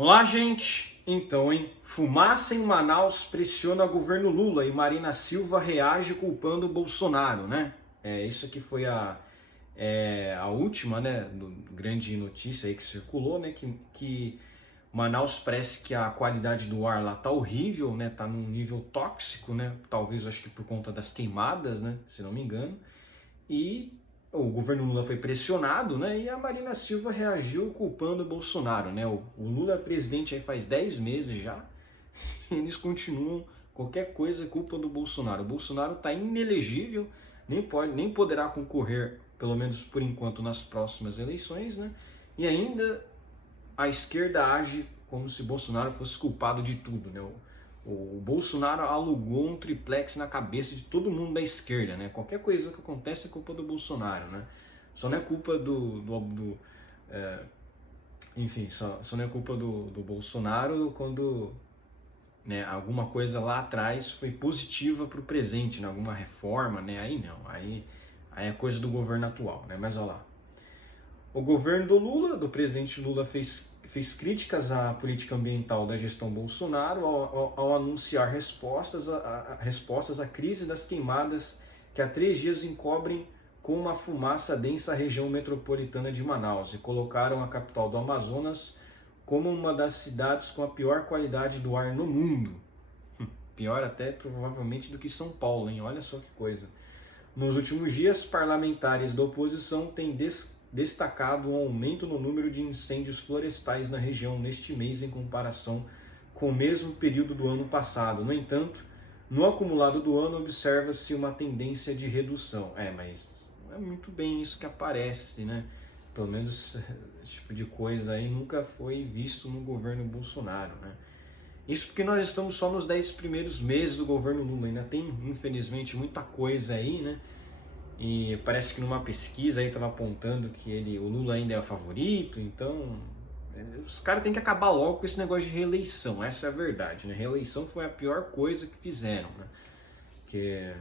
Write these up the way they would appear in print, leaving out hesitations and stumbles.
Olá, gente! Então, fumaça em Manaus pressiona governo Lula e Marina Silva reage culpando o Bolsonaro, né? Isso aqui foi a última, né, grande notícia aí que circulou, né, que Manaus parece que a qualidade do ar lá tá horrível, né, tá num nível tóxico, né, talvez acho que por conta das queimadas, né, se não me engano. E o governo Lula foi pressionado, né? E a Marina Silva reagiu culpando o Bolsonaro, né? O Lula é presidente aí faz 10 meses já, e eles continuam, qualquer coisa é culpa do Bolsonaro. O Bolsonaro está inelegível, nem poderá concorrer, pelo menos por enquanto, nas próximas eleições, né? E ainda a esquerda age como se Bolsonaro fosse culpado de tudo, né? O Bolsonaro alugou um triplex na cabeça de todo mundo da esquerda, né? Qualquer coisa que acontece é culpa do Bolsonaro, né? Só não é culpa enfim, só não é culpa do Bolsonaro quando, né, alguma coisa lá atrás foi positiva para o presente, né? Alguma reforma, né? Aí não, aí é coisa do governo atual, né? Mas olha lá. O governo do presidente Lula, fez críticas à política ambiental da gestão Bolsonaro ao anunciar respostas à crise das queimadas que há 3 dias encobrem com uma fumaça densa a região metropolitana de Manaus e colocaram a capital do Amazonas como uma das cidades com a pior qualidade do ar no mundo. Pior até provavelmente do que São Paulo, hein? Olha só que coisa. Nos últimos dias, parlamentares da oposição têm destacado um aumento no número de incêndios florestais na região neste mês em comparação com o mesmo período do ano passado. No entanto, no acumulado do ano observa-se uma tendência de redução. Mas não é muito bem isso que aparece, né? Pelo menos esse tipo de coisa aí nunca foi visto no governo Bolsonaro, né? Isso porque nós estamos só nos 10 primeiros meses do governo Lula, ainda tem, infelizmente, muita coisa aí, né? E parece que numa pesquisa aí estava apontando que o Lula ainda é o favorito, então os caras têm que acabar logo com esse negócio de reeleição, essa é a verdade, né? Reeleição foi a pior coisa que fizeram, né? Que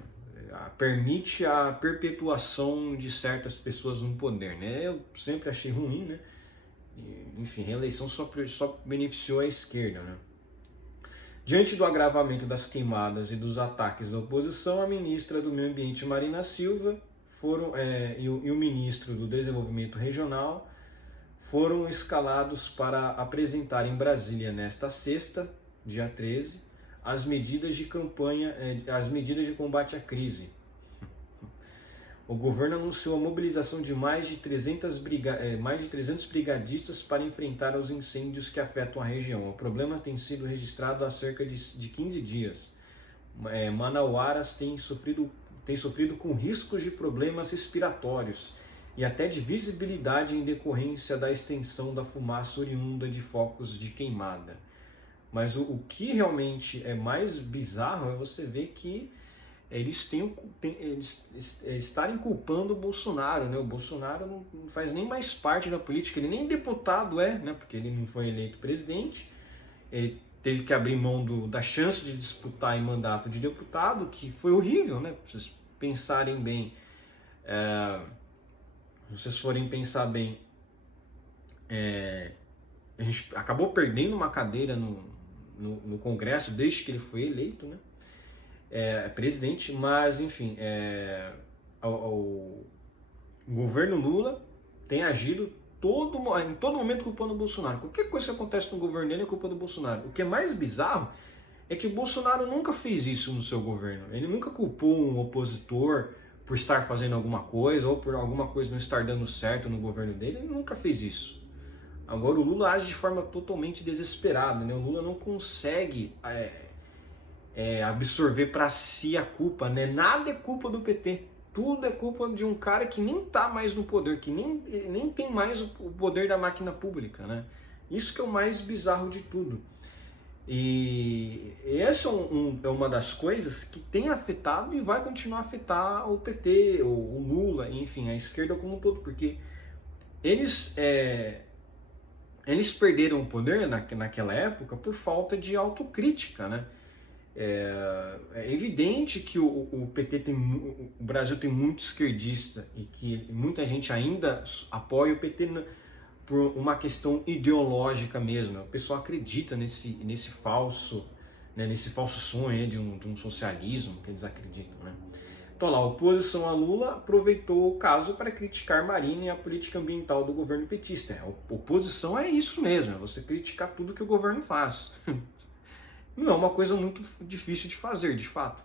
permite a perpetuação de certas pessoas no poder, né? Eu sempre achei ruim, né? Enfim, reeleição só beneficiou a esquerda, né? Diante do agravamento das queimadas e dos ataques da oposição, a ministra do Meio Ambiente, Marina Silva, e o ministro do Desenvolvimento Regional foram escalados para apresentar em Brasília nesta sexta, dia 13, as medidas de combate à crise. O governo anunciou a mobilização de mais de 300 brigadistas para enfrentar os incêndios que afetam a região. O problema tem sido registrado há cerca de 15 dias. Manauaras tem sofrido com riscos de problemas respiratórios e até de visibilidade em decorrência da extensão da fumaça oriunda de focos de queimada. Mas o que realmente é mais bizarro é você ver que eles estarem culpando o Bolsonaro, né? O Bolsonaro não faz nem mais parte da política, ele nem deputado né? Porque ele não foi eleito presidente, ele teve que abrir mão da chance de disputar em mandato de deputado, que foi horrível, né? Se vocês pensarem bem, se vocês forem pensar bem, a gente acabou perdendo uma cadeira no Congresso desde que ele foi eleito, né? Presidente, mas enfim, o governo Lula tem agido em todo momento culpando o Bolsonaro. Qualquer coisa que acontece no governo dele é culpa do Bolsonaro. O que é mais bizarro é que o Bolsonaro nunca fez isso no seu governo. Ele nunca culpou um opositor por estar fazendo alguma coisa ou por alguma coisa não estar dando certo no governo dele. Ele nunca fez isso. Agora o Lula age de forma totalmente desesperada, né? O Lula não consegue absorver para si a culpa, né? Nada é culpa do PT. Tudo é culpa de um cara que nem tá mais no poder, que nem tem mais o poder da máquina pública, né? Isso que é o mais bizarro de tudo. E essa é uma das coisas que tem afetado e vai continuar a afetar o PT, o Lula, enfim, a esquerda como um todo, porque eles perderam o poder naquela época por falta de autocrítica, né? É evidente que o Brasil tem muito esquerdista e que muita gente ainda apoia o PT por uma questão ideológica mesmo. O pessoal acredita nesse falso, né, nesse falso sonho aí de um socialismo que eles acreditam, né? Então lá, a oposição a Lula aproveitou o caso para criticar Marina e a política ambiental do governo petista. A oposição é isso mesmo, é você criticar tudo que o governo faz. Não é uma coisa muito difícil de fazer, de fato.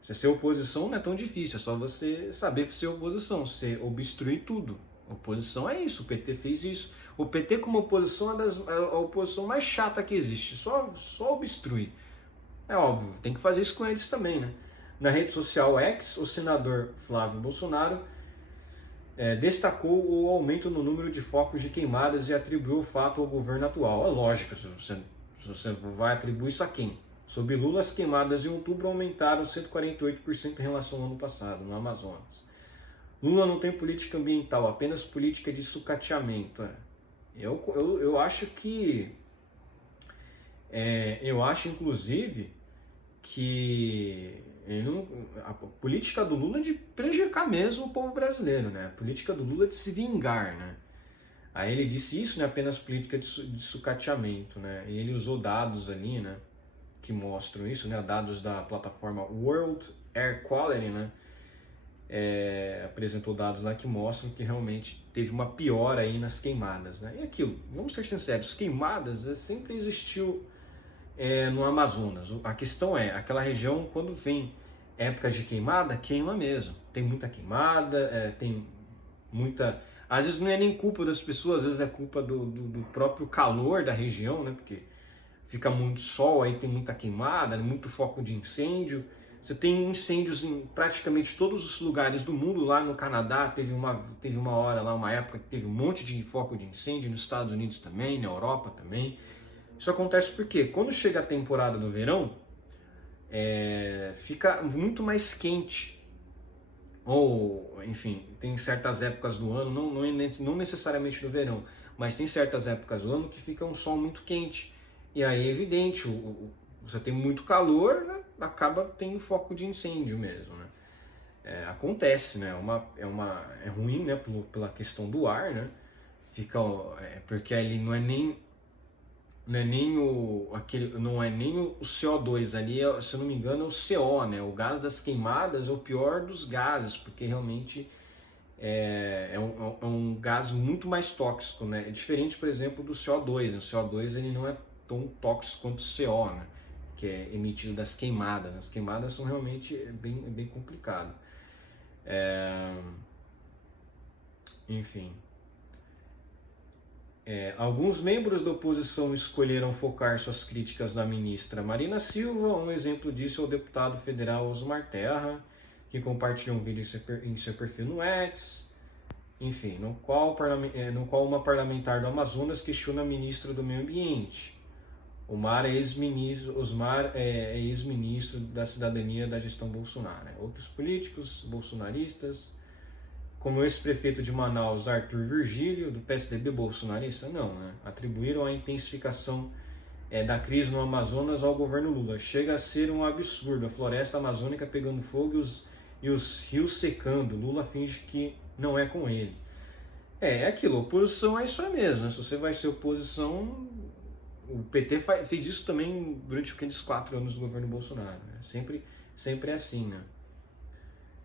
Se ser oposição não é tão difícil, é só você saber ser oposição, você obstruir tudo. Oposição é isso, o PT fez isso. O PT como oposição é a oposição mais chata que existe, só obstruir. É óbvio, tem que fazer isso com eles também, né? Na rede social X, o senador Flávio Bolsonaro destacou o aumento no número de focos de queimadas e atribuiu o fato ao governo atual. É lógico, se você vai atribuir isso a quem? Sob Lula, as queimadas em outubro aumentaram 148% em relação ao ano passado, no Amazonas. Lula não tem política ambiental, apenas política de sucateamento. Eu acho que... eu acho, inclusive, que a política do Lula é de prejudicar mesmo o povo brasileiro, né? A política do Lula é de se vingar, né? Aí ele disse isso, né? Apenas política de sucateamento, né? E ele usou dados ali, né? Que mostram isso, né? Dados da plataforma World Air Quality, né? Apresentou dados lá que mostram que realmente teve uma piora aí nas queimadas, né? E aquilo, vamos ser sinceros, queimadas sempre existiu no Amazonas. A questão é, aquela região, quando vem épocas de queimada, queima mesmo. Tem muita queimada, tem muita... Às vezes não é nem culpa das pessoas, às vezes é culpa do próprio calor da região, né? Porque fica muito sol, aí tem muita queimada, muito foco de incêndio. Você tem incêndios em praticamente todos os lugares do mundo. Lá no Canadá teve uma hora lá, uma época que teve um monte de foco de incêndio, nos Estados Unidos também, na Europa também. Isso acontece porque quando chega a temporada do verão, fica muito mais quente. Ou, enfim, tem certas épocas do ano, não necessariamente no verão, mas tem certas épocas do ano que fica um sol muito quente. E aí é evidente, você tem muito calor, né, acaba tendo foco de incêndio mesmo, né? Acontece, né? É ruim, né, pela questão do ar, né? Porque ali não é nem o CO2 ali, se eu não me engano, é o CO, né? O gás das queimadas é o pior dos gases, porque realmente é um gás muito mais tóxico, né? É diferente, por exemplo, do CO2, né? O CO2 ele não é tão tóxico quanto o CO, né? Que é emitido das queimadas. As queimadas são realmente bem complicado. Enfim. Alguns membros da oposição escolheram focar suas críticas na ministra Marina Silva. Um exemplo disso é o deputado federal Osmar Terra, que compartilhou um vídeo em seu perfil no X, enfim, no qual uma parlamentar do Amazonas questiona a ministra do Meio Ambiente. Osmar é ex-ministro da Cidadania da gestão Bolsonaro. Outros políticos bolsonaristas, como o ex-prefeito de Manaus, Arthur Virgílio, do PSDB bolsonarista, não, né? Atribuíram a intensificação da crise no Amazonas ao governo Lula. Chega a ser um absurdo, a floresta amazônica pegando fogo e os rios secando. Lula finge que não é com ele. É aquilo, oposição é isso aí mesmo, né? Se você vai ser oposição, o PT fez isso também durante aqueles 4 anos do governo Bolsonaro, né? Sempre é assim, né?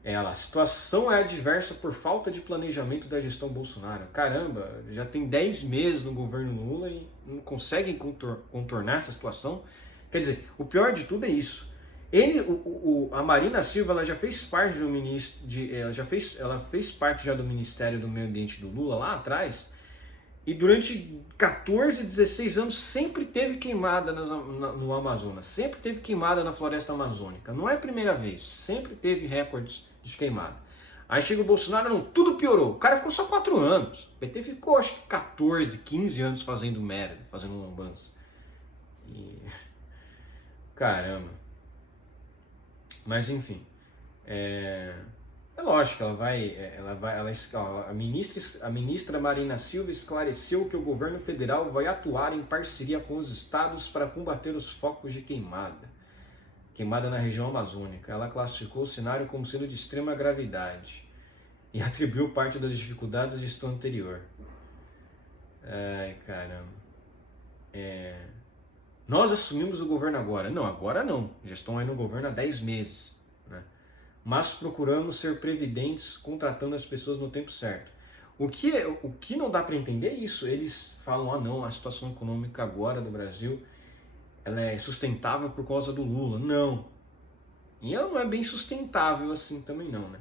A situação é adversa por falta de planejamento da gestão Bolsonaro. Caramba, já tem 10 meses no governo Lula e não conseguem contornar essa situação. Quer dizer, o pior de tudo é isso. A Marina Silva, ela já fez parte ela fez parte já do Ministério do Meio Ambiente do Lula lá atrás. E durante 14, 16 anos sempre teve queimada no Amazonas, sempre teve queimada na floresta amazônica. Não é a primeira vez, sempre teve recordes de queimada. Aí chega o Bolsonaro, não, tudo piorou. O cara ficou só 4 anos. O PT ficou, acho que 14, 15 anos fazendo merda, fazendo lambança. E... Caramba. Mas enfim. É lógico, a ministra Marina Silva esclareceu que o governo federal vai atuar em parceria com os estados para combater os focos de queimada na região amazônica. Ela classificou o cenário como sendo de extrema gravidade e atribuiu parte das dificuldades da gestão anterior. Ai, caramba. Nós assumimos o governo agora. Não, agora não. Já estão aí no governo há 10 meses. Né? Mas procuramos ser previdentes, contratando as pessoas no tempo certo. O que não dá para entender é isso. Eles falam, não, a situação econômica agora do Brasil ela é sustentável por causa do Lula. Não. E ela não é bem sustentável assim também não, né?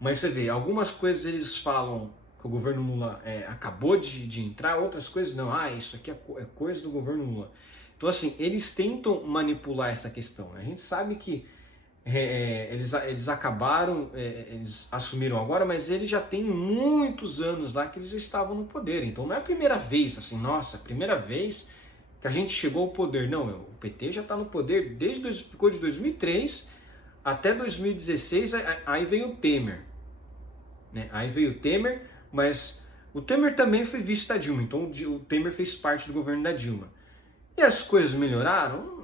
Mas você vê, algumas coisas eles falam que o governo Lula acabou de entrar, outras coisas não. Isso aqui é coisa do governo Lula. Então assim, eles tentam manipular essa questão. A gente sabe que eles acabaram, eles assumiram agora, mas eles já têm muitos anos lá que eles já estavam no poder. Então não é a primeira vez, assim, nossa, a primeira vez que a gente chegou ao poder. Não, o PT já está no poder ficou de 2003 até 2016, aí veio o Temer. Né? Aí veio o Temer, mas o Temer também foi vice da Dilma, então o Temer fez parte do governo da Dilma. E as coisas melhoraram?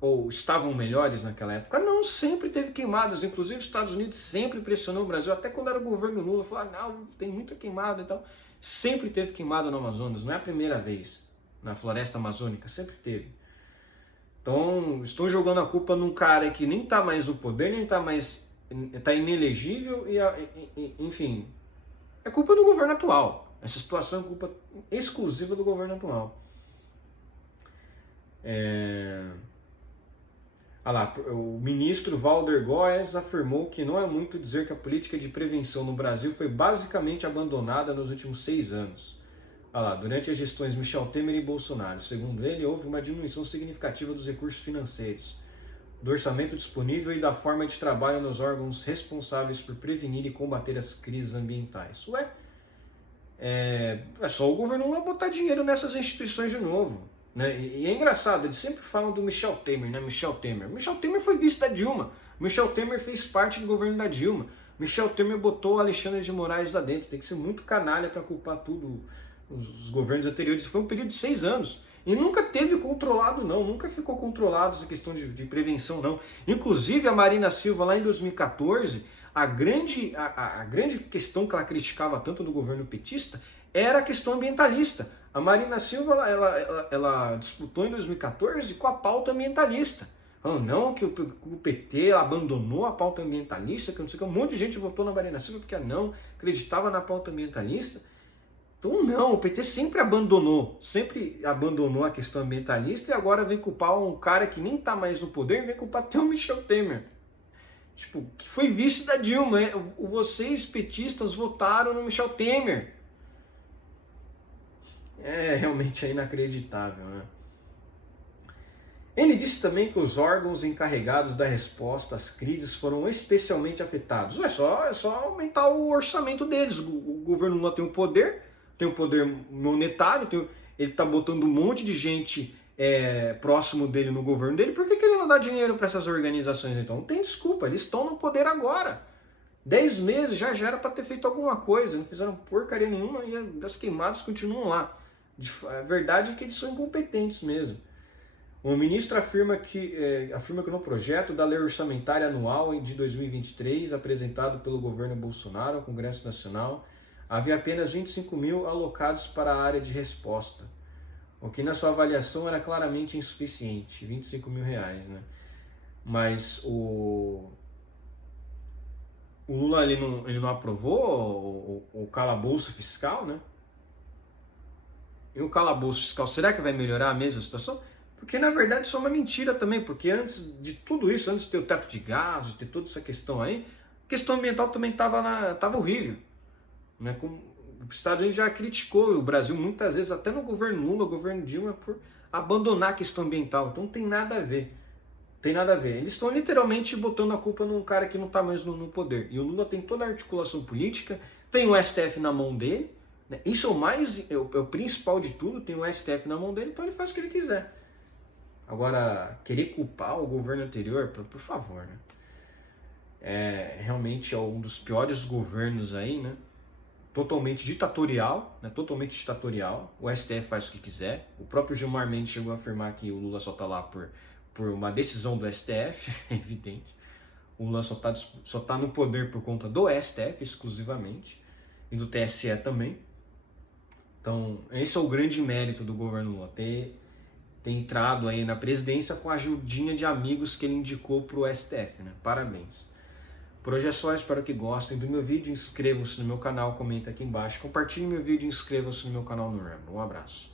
Ou estavam melhores naquela época? Não, sempre teve queimadas, inclusive os Estados Unidos sempre pressionou o Brasil, até quando era o governo Lula, falou, não, tem muita queimada e tal. Sempre teve queimada no Amazonas, não é a primeira vez. Na floresta amazônica, sempre teve. Então, estão jogando a culpa num cara que nem está mais no poder, nem está mais, está inelegível enfim, é culpa do governo atual. Essa situação é culpa exclusiva do governo atual. O ministro Walder Góes afirmou que não é muito dizer que a política de prevenção no Brasil foi basicamente abandonada nos últimos 6 anos. Durante as gestões Michel Temer e Bolsonaro, segundo ele, houve uma diminuição significativa dos recursos financeiros, do orçamento disponível e da forma de trabalho nos órgãos responsáveis por prevenir e combater as crises ambientais. É só o governo lá botar dinheiro nessas instituições de novo. Né? E é engraçado, eles sempre falam do Michel Temer, né? Michel Temer foi vice da Dilma. Michel Temer fez parte do governo da Dilma. Michel Temer botou o Alexandre de Moraes lá dentro. Tem que ser muito canalha para culpar tudo os governos anteriores. Foi um período de 6 anos. E nunca teve controlado, não. Nunca ficou controlado essa questão de prevenção, não. Inclusive, a Marina Silva, lá em 2014, a grande questão que ela criticava tanto do governo petista era a questão ambientalista. A Marina Silva, ela disputou em 2014 com a pauta ambientalista. Falando, não, que o PT abandonou a pauta ambientalista, que não sei o que, um monte de gente votou na Marina Silva porque não acreditava na pauta ambientalista. Então não, o PT sempre abandonou a questão ambientalista e agora vem culpar um cara que nem está mais no poder, vem culpar até o Michel Temer. Tipo, que foi vice da Dilma. Vocês petistas votaram no Michel Temer. Realmente inacreditável, né? Ele disse também que os órgãos encarregados da resposta às crises foram especialmente afetados. É só aumentar o orçamento deles. O governo Lula tem o poder monetário, ele está botando um monte de gente próximo dele no governo dele. Por que ele não dá dinheiro para essas organizações então? Não tem desculpa, eles estão no poder agora. 10 meses já era para ter feito alguma coisa, não fizeram porcaria nenhuma e as queimadas continuam lá. A verdade é que eles são incompetentes mesmo. O ministro afirma que no projeto da Lei Orçamentária Anual de 2023, apresentado pelo governo Bolsonaro ao Congresso Nacional, havia apenas 25 mil alocados para a área de resposta, o que na sua avaliação era claramente insuficiente, 25 mil reais, né? Mas o Lula ele não aprovou o calabouço fiscal, né? E o calabouço fiscal, será que vai melhorar mesmo a situação? Porque na verdade isso é uma mentira também, porque antes de tudo isso, antes de ter o teto de gás, de ter toda essa questão aí, a questão ambiental também estava horrível. Né? Os Estados Unidos já criticou o Brasil muitas vezes, até no governo Lula, no governo Dilma, por abandonar a questão ambiental. Então não tem nada a ver. Tem nada a ver. Eles estão literalmente botando a culpa num cara que não está mais no poder. E o Lula tem toda a articulação política, tem o STF na mão dele. Né? Isso é o principal de tudo, tem o STF na mão dele, então ele faz o que ele quiser. Agora, querer culpar o governo anterior, por favor, né? Realmente é um dos piores governos aí, né? Totalmente ditatorial, né? Totalmente ditatorial. O STF faz o que quiser. O próprio Gilmar Mendes chegou a afirmar que o Lula só está lá por uma decisão do STF, é evidente. O Lula só tá no poder por conta do STF exclusivamente e do TSE também. Então, esse é o grande mérito do governo Lula, ter entrado aí na presidência com a ajudinha de amigos que ele indicou para o STF, né? Parabéns. Por hoje é só, espero que gostem do meu vídeo, inscrevam-se no meu canal, comentem aqui embaixo, compartilhem meu vídeo e inscrevam-se no meu canal no Rumble. Um abraço.